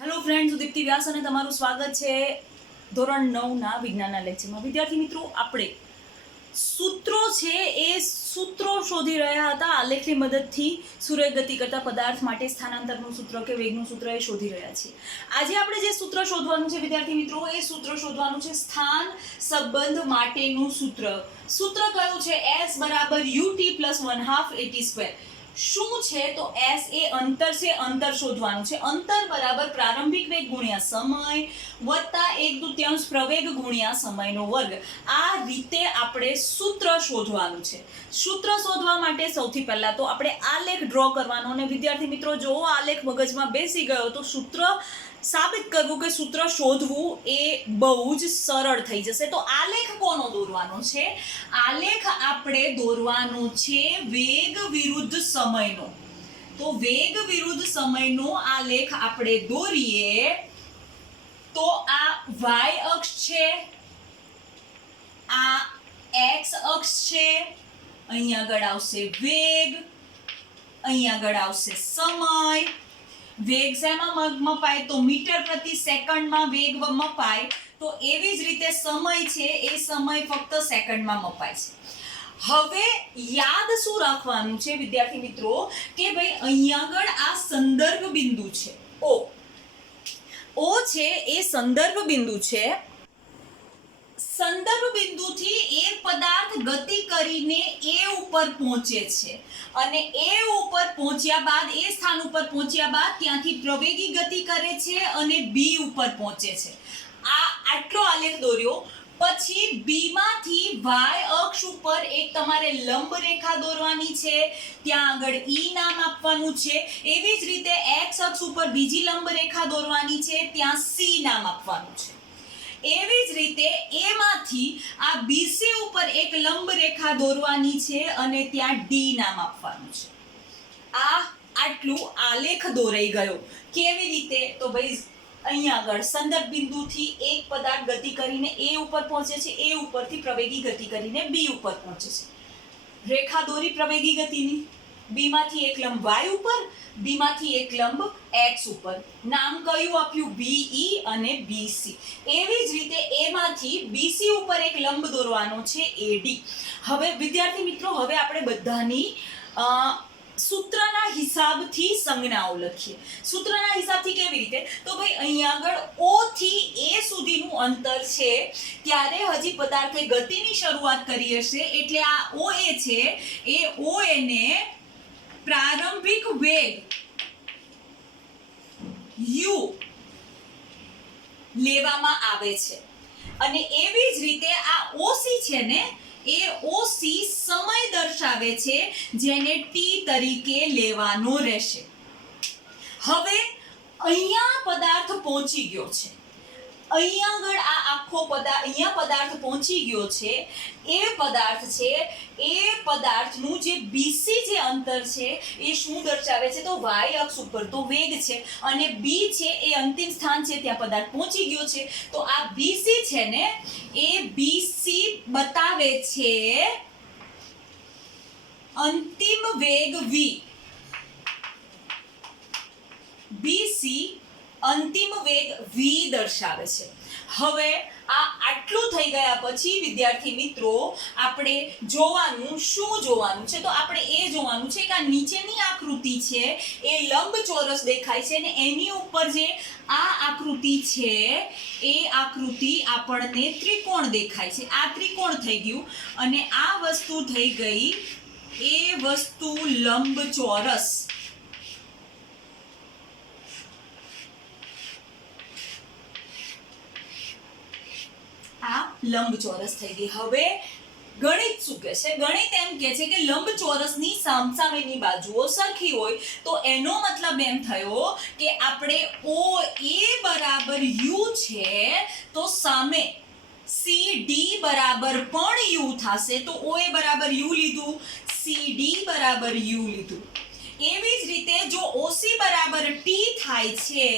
Hello friends, હું દીપ્તિ વ્યાસ અને તમારું સ્વાગત છે ધોરણ 9ના વિજ્ઞાનના લેક્ચરમાં. વિદ્યાર્થી મિત્રો, આપણે સૂત્રો છે એ સૂત્રો શોધી રહ્યા હતા. આલેખની મદદથી સૂર્ય ગતિ કરતા પદાર્થ માટે સ્થાનાંતરનું સૂત્ર કે વેગનું સૂત્ર એ શોધી રહ્યા છીએ. આજે આપણે જે સૂત્ર શોધવાનું છે વિદ્યાર્થી મિત્રો, એ સૂત્ર શોધવાનું છે સ્થાન સંબંધ માટેનું સૂત્ર. સૂત્ર કયું છે? S બરાબર UT પ્લસ 1/2 AT². શું છે? તો S એ અંતર છે, અંતર શોધવાનું છે. અંતર બરાબર પ્રારંભિક વેગ ગુણ્યા સમય વત્તા 1/2 પ્રવેગ ગુણ્યા સમયનો વર્ગ. આ રીતે આપણે સૂત્ર શોધવાનું છે. સૂત્ર શોધવા માટે સૌથી પહેલા તો આપણે આલેખ ડ્રો કરવાનો. અને વિદ્યાર્થી મિત્રો, જો આલેખ મગજમાં બેસી ગયો તો સૂત્ર સાબિત કરવું કે સૂત્ર શોધવું એ બહુ જ સરળ થઈ જશે. તો આલેખ કોનો દોરવાનો છે? આલેખ આપણે દોરવાનો છે વેગ વિરુદ્ધ સમયનો. તો વેગ વિરુદ્ધ સમયનો આલેખ આપણે દોરીએ તો આ y અક્ષ છે, આ x અક્ષ છે, અહીંયા આગળ આવશે વેગ, અહીંયા આગળ આવશે સમય. વેગ શેમાં મપાય? તો મીટર પ્રતિ સેકન્ડમાં વેગ મપાય. તો એવી જ રીતે સમય છે એ સમય ફક્ત સેકન્ડમાં મપાય છે. હવે યાદ શું રાખવાનું છે વિદ્યાર્થી મિત્રો કે ભાઈ અહીંયા આગળ આ સંદર્ભ બિંદુ છે O છે એ સંદર્ભ બિંદુ છે. સંદર્ભ બિંદુથી એક પદાર્થ ગતિ કરીને A ઉપર પહોંચે છે અને A ઉપર પહોંચ્યા બાદ, એ સ્થાન ઉપર પહોંચ્યા બાદ ત્યાંથી પ્રવેગી ગતિ કરે છે અને B ઉપર પહોંચે છે. આટલો આલેખ દોર્યો. પછી B માંથી y અક્ષ ઉપર એક તમારે લંબ રેખા દોરવાની છે, ત્યાં આગળ E નામ આપવાનું છે. એવી જ રીતે x અક્ષ ઉપર બીજી લંબ રેખા દોરવાની છે, ત્યાં C નામ આપવાનું છે. એવી જ રીતે A માંથી આ BC ઉપર એક લંબ રેખા દોરવાની છે અને ત્યાં D નામ આપવાનું છે. આટલું આલેખ દોરાઈ ગયો. કેવી રીતે? તો ભાઈ અહીંયા આગળ સંદર્ભ બિંદુથી એક પદાર્થ ગતિ કરીને A ઉપર પહોંચે છે, A ઉપરથી પ્રવેગી ગતિ કરીને B ઉપર પહોંચે છે. રેખા દોરી પ્રવેગી ગતિની. B માંથી એક લંબ y ઉપર, B માંથી એક લંબ x ઉપર. નામ કયું આપ્યું? BE અને BC. એવી જ રીતે A માંથી BC ઉપર એક લંબ દોરવાનો છે, AD. હવે વિદ્યાર્થી મિત્રો, હવે આપણે બધાની સૂત્રના હિસાબથી સંજ્ઞાઓ લખીએ. સૂત્રના હિસાબથી કેવી રીતે? તો ભાઈ અહીંયા આગળ O થી A સુધીનું અંતર છે, ત્યારે હજી પદાર્થે ગતિની શરૂઆત કરી હશે, એટલે આ OA છે એ OA ને પ્રારંભિક વેગ u લેવામાં આવે છે. અને એવી જ રીતે આ OC છે ને, એ OC સમય દર્શાવે છે, જેને t તરીકે લેવાનો રહેશે. હવે અહીંયા પદાર્થ પહોંચી ગયો છે, અહીંયા આગળ આ આખો અહીંયા પદાર્થ પહોંચી ગયો છે. એ પદાર્થ છે, એ પદાર્થનું જે BC જે અંતર છે એ શું દર્શાવે છે? તો y અક્ષ ઉપર તો વેગ છે અને B છે એ અંતિમ સ્થાન છે, ત્યાં પદાર્થ પહોંચી ગયો છે. તો આ BC છે ને, એ BC બતાવે છે અંતિમ વેગ v. BC અંતિમ વેગ v દર્શાવે છે. હવે આટલું થઈ ગયા પછી વિદ્યાર્થી મિત્રો, આપણે શું જોવાનું છે? તો આપણે એ જોવાનું છે કે આ નીચેની આકૃતિ છે એ લંબચોરસ દેખાય છે અને એની ઉપર જે આ આકૃતિ છે એ આકૃતિ આપણને ત્રિકોણ દેખાય છે. આ ત્રિકોણ થઈ ગયું અને આ વસ્તુ થઈ ગઈ એ વસ્તુ લંબચોરસ. આ લંબચોરસ થઈ ગઈ. હવે ગણિત શું કહે છે? ગણિત એમ કહે છે કે લંબચોરસની સામસામેની બાજુઓ સરખી હોય, તો એનો મતલબ એમ થયો કે આપણે OA બરાબર u છે, તો સામે CD બરાબર પણ u થશે. તો OA બરાબર u લીધું, CD બરાબર u લીધું. એવી જ રીતે જો OC બરાબર t થાય છે,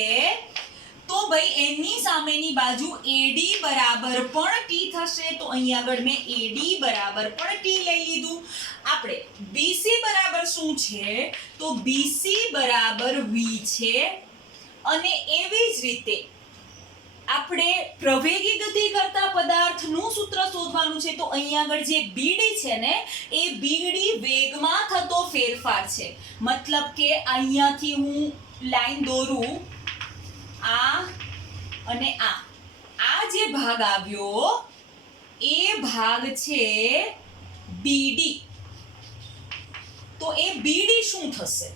તો ભાઈ એની સામેની બાજુ AD બરાબર પણ t થશે. તો અહીંયા આગળ મેં AD બરાબર પણ t લઈ લીધું. આપણે BC બરાબર શું છે? તો BC બરાબર v છે અને એવી જ રીતે આપણે પ્રવેગી ગતિ કરતા પદાર્થનું સૂત્ર શોધવાનું છે. તો અહીંયા આગળ જે બીડી છે ને એ બીડી વેગમાં થતો ફેરફાર છે. મતલબ કે અહીંયાથી હું લાઈન દોરું, આ અને આ જે ભાગ આવ્યો એ ભાગ છે બીડી. તો એ બીડી શું થશે?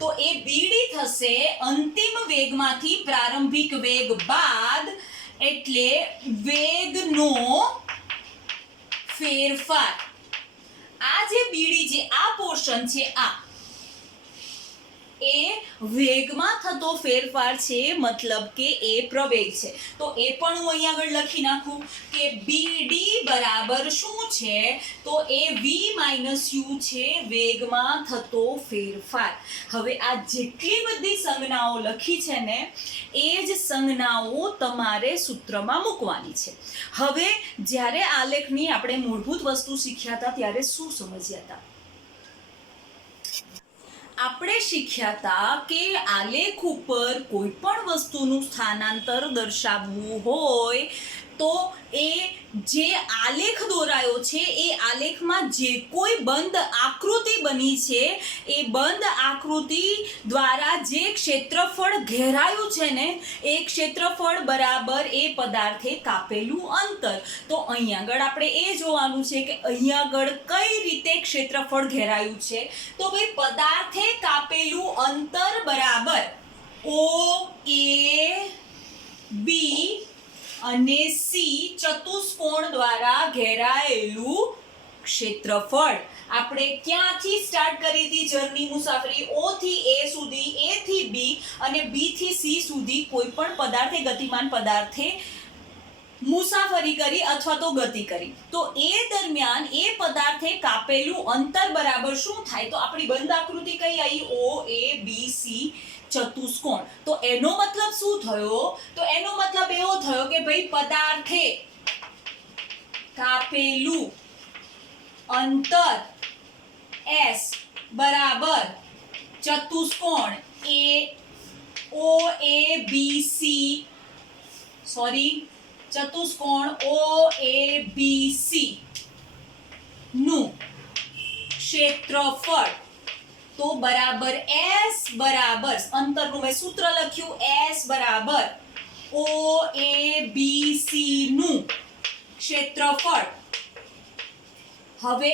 તો એ બીડી થશે અંતિમ વેગમાંથી પ્રારંભિક વેગ બાદ, એટલે વેગનો ફેરફાર. આ જે બીડી જે આ પોર્શન છે એ વેગમાં થતો ફેરફાર છે, મતલબ કે એ પ્રવેગ છે. તો એ પણ હું અહીંયા આગળ લખી નાખું કે બીડી બરાબર શું છે? તો એ v - u છે, વેગમાં થતો ફેરફાર. હવે આ જેટલી બધી સંજ્ઞાઓ લખી છે ને એ જ સંજ્ઞાઓ તમારે સૂત્રમાં મૂકવાની છે. હવે જ્યારે આલેખની આપણે મૂળભૂત વસ્તુ શીખ્યા હતા ત્યારે શું સમજ્યા હતા? આપણે શીખ્યા હતા કે આલેખ ઉપર કોઈ પણ વસ્તુનું સ્થાનાંતર દર્શાવવું હોય તો એ જે આલેખ દોરાયો છે એ આલેખમાં જે કોઈ બંધ આકૃતિ બની છે એ બંધ આકૃતિ દ્વારા જે ક્ષેત્રફળ ઘેરાયું છે ને એ ક્ષેત્રફળ બરાબર એ પદાર્થે કાપેલું અંતર. તો અહીંયા આગળ આપણે એ જોવાનું છે કે અહીંયા આગળ કઈ રીતે ક્ષેત્રફળ ઘેરાયું છે. તો ભાઈ પદાર્થે કાપેલું અંતર બરાબર OAB અને સી ચતુષ્કોણ દ્વારા ઘેરાયેલું ક્ષેત્રફળ. આપણે ક્યાંથી સ્ટાર્ટ કરી હતી જર્ની મુસાફરી? O થી A સુધી, A થી B અને B થી C સુધી કોઈ પણ પદાર્થે, ગતિમાન પદાર્થે મુસાફરી કરી અથવા તો ગતિ કરી. તો એ દરમિયાન એ પદાર્થે કાપેલું અંતર બરાબર શું થાય? તો આપણી બંધ આકૃતિ કઈ આવી? OABC ચતુષ્કોણ. તો એનો મતલબ શું થયો? તો એનો મતલબ એવો થયો કે ભાઈ પદાર્થે કાપેલું અંતર S બરાબર ચતુષ્કોણ ચતુષ્કોણ OABC નું ક્ષેત્રફળ તો બરાબર S બરાબર અંતરનું મેં સૂત્ર લખ્યું S બરાબર OABC નું ક્ષેત્રફળ. હવે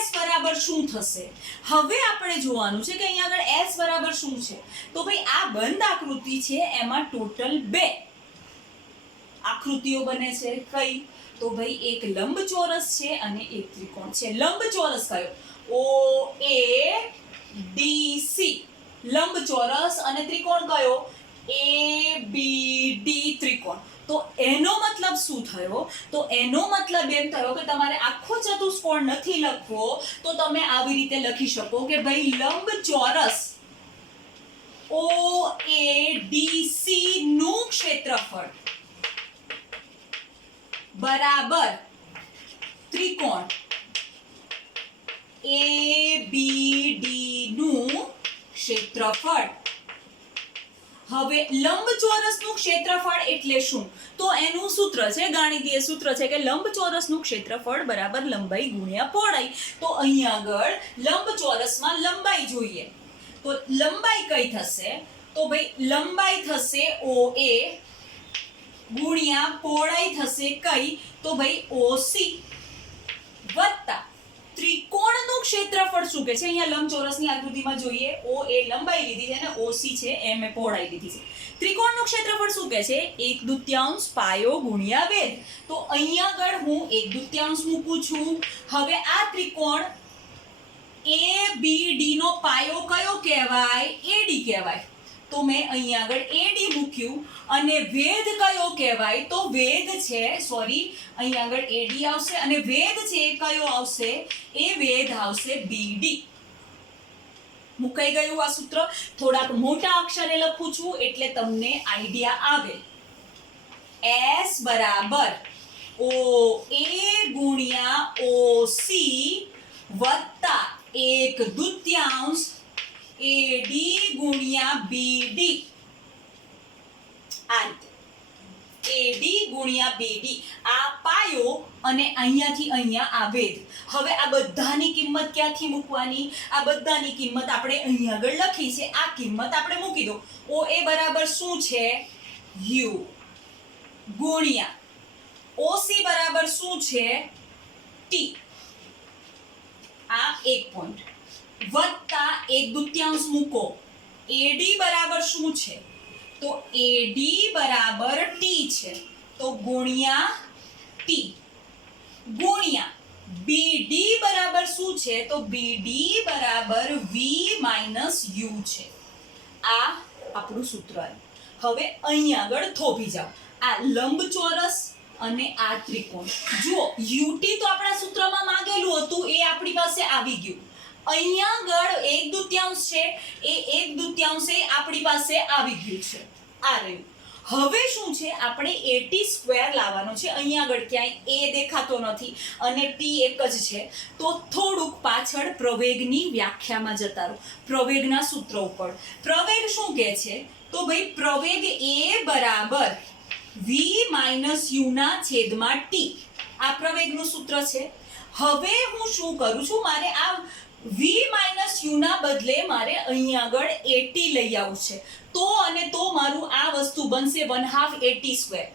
S બરાબર શું થશે? હવે આપણે જોવાનું છે કે અહીંયા આગળ S બરાબર શું છે. તો ભાઈ આ બંધ આકૃતિ છે એમાં ટોટલ 2 આકૃતિઓ બને છે. કઈ? તો ભાઈ એક લંબચોરસ છે અને એક ત્રિકોણ છે. લંબચોરસ કયો? OADC લંબચોરસ અને ત્રિકોણ કયો? ABD ત્રિકોણ. તો એનો મતલબ શું થયો? તો એનો મતલબ એમ થયો કે તમારે આખો ચતુષ્કોણ નથી લખવો તો તમે આવી રીતે લખી શકો કે ભાઈ લંબચોરસ OADC નું ક્ષેત્રફળ બરાબર ત્રિકોણ ABD નું ક્ષેત્રફળ. હવે લંબચોરસનું ક્ષેત્રફળ એટલે શું? તો એનું સૂત્ર છે, ગાણિતીય સૂત્ર છે કે લંબચોરસનું ક્ષેત્રફળ બરાબર લંબાઈ ગુણ્યા પહોળાઈ. તો અહીંયા આગળ લંબચોરસમાં લંબાઈ જોઈએ. તો લંબાઈ કઈ થશે? તો ભાઈ લંબાઈ થશે OA ગુણ્યા પહોળાઈ થશે કઈ? તો ભાઈ OC વત્તા ત્રિકોણનું ક્ષેત્રફળ શું કે છે? અહીંયા લંબચોરસની આકૃતિમાં જોઈએ O એ લંબાઈ લીધી છે અને OC છે એ મેં પહોળાઈ લીધી છે. ત્રિકોણનું ક્ષેત્રફળ શું કે છે? 1/2 પાયો ગુણ્યા વેધ. તો અહીંયા આગળ હું 1/2 મૂકું છું. હવે આ ત્રિકોણ ABD નો પાયો કયો કહેવાય? AD કહેવાય. તો મેં અહીંયા આગળ AD મૂક્યું અને વેધ કયો કહેવાય? તો વેધ છે, સોરી અહીંયા આગળ AD આવશે અને વેધ છે કયો આવશે? એ વેધ આવશે BD. મુકાઈ ગયું આ સૂત્ર? થોડાક મોટા અક્ષરે લખું છું એટલે તમને આઈડિયા આવે. S બરાબર OA ગુણ્યા OC વત્તા 1/2 AD ગુણ્યા BD ગુણ્યા 2d આ પાયો અને અહીંયાથી અહીંયા આ વેધ. હવે આ બધાની કિંમત ક્યાંથી મૂકવાની? આ બધાની કિંમત આપણે અહીં આગળ લખી છે, આ કિંમત આપણે મૂકી દો. OA બરાબર શું છે? u ગુણ્યા OC બરાબર શું છે? t. આ એક પોઈન્ટ વત્તા 1/2 મૂકો. AD બરાબર શું છે? તો AD બરાબર t છે, તો ગુણ્યા t ગુણ્યા BD બરાબર શું છે? તો BD બરાબર v - u છે. આ આપણું સૂત્ર આવ્યું. હવે અહીં આગળ થોભી જાઓ. આ લંબચોરસ અને આ ત્રિકોણ જુઓ, ut તો આપણા સૂત્રમાં માંગેલું હતું, એ આપણી પાસે આવી ગયું. અહીંયા આગળ 1/2 છે, એ 1/2 આપણી પાસે આવી ગયું છે. આ રહ્યું. હવે શું છે? આપણે AT² લાવવાનો છે. અહીંયા આગળ ક્યાંય a દેખાતો નથી અને t એક જ છે, તો થોડુંક પાછળ પ્રવેગની વ્યાખ્યામાં જતા રહો, પ્રવેગના સૂત્ર ઉપર. પ્રવેગ શું કહે છે? તો ભાઈ પ્રવેગ a બરાબર v - u ના છેદમાં t. આ પ્રવેગનું સૂત્ર છે. હવે હું શું કરું છું? મારે આ v - u ના બદલે મારે અહીં આગળ at લઈ આવવું છે. તો મારું આ વસ્તુ બનશે 1/2 at².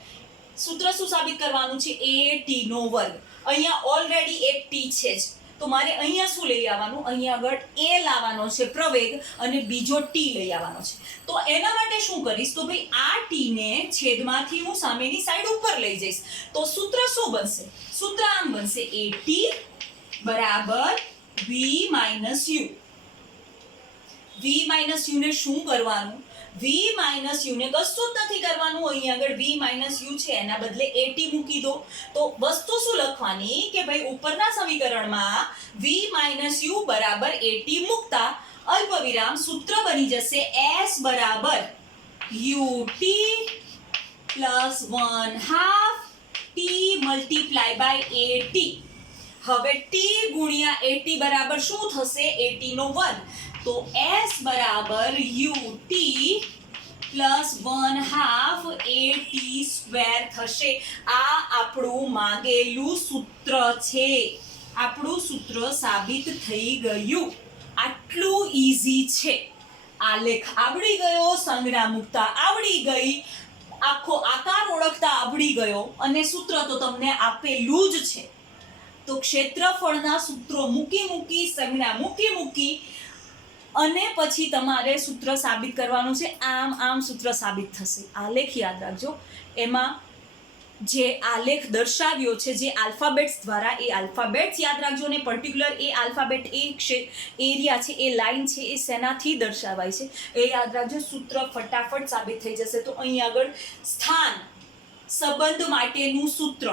સૂત્ર શું સાબિત કરવાનું છે? at નો વર્ગ. અહીંયા ઓલરેડી એક t છે જ, તો મારે અહીંયા શું લઈ આવવાનું? અહીંયા આગળ a લાવવાનો છે પ્રવેગ, અને બીજો t લઈ આવવાનો છે. તો એના માટે શું કરીશ? તો ભાઈ આ t ને છેદમાંથી હું સામેની સાઈડ ઉપર લઈ જઈશ. તો સૂત્ર શું બનશે? સૂત્ર આમ બનશે at બરાબર v - u. v - u ને શું કરવાનું? v - u ને કશું જ નથી કરવાનું. અહીં આગળ v - u છે, એના બદલે at મૂકી દો. તો વસ્તુ શું લખવાની કે ભાઈ ઉપરના સમીકરણમાં v - u બરાબર at મૂકતા અલ્પવિરામ સૂત્ર બની જશે s બરાબર ut plus 1/2 t multiply by at. હવે t ગુણ્યા at બરાબર શું થશે? at નો વર્ગ. તો s બરાબર ut પ્લસ 1/2 at² થશે. આ આપણું માંગેલું સૂત્ર છે. આપણું સૂત્ર સાબિત થઈ ગયું. આટલું ઈઝી છે. આલેખ આવડી ગયો, સંજ્ઞા મૂકતા આવડી ગઈ, આખો આકાર ઓળખતા આવડી ગયો, અને સૂત્ર તો તમને આપેલું જ છે. તો ક્ષેત્રફળના સૂત્રો મૂકી સંજ્ઞા મૂકી અને પછી તમારે સૂત્ર સાબિત કરવાનું છે. આમ સૂત્ર સાબિત થશે. આલેખ યાદ રાખજો. એમાં જે આલેખ દર્શાવ્યો છે જે આલ્ફાબેટ્સ દ્વારા, એ આલ્ફાબેટ્સ યાદ રાખજો, અને પર્ટિક્યુલર એ આલ્ફાબેટ એ એરિયા છે, એ લાઈન છે, એ શેનાથી દર્શાવાય છે એ યાદ રાખજો. સૂત્ર ફટાફટ સાબિત થઈ જશે. તો અહીં આગળ સ્થાન સંબંધ માટેનું સૂત્ર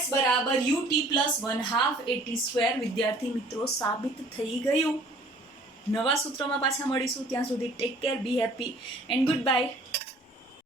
s બરાબર ut પ્લસ 1/2 at². વિદ્યાર્થી મિત્રો સાબિત થઈ ગયું. નવા સૂત્રમાં પાછા મળીશું. ત્યાં સુધી take care, B happy and good bye.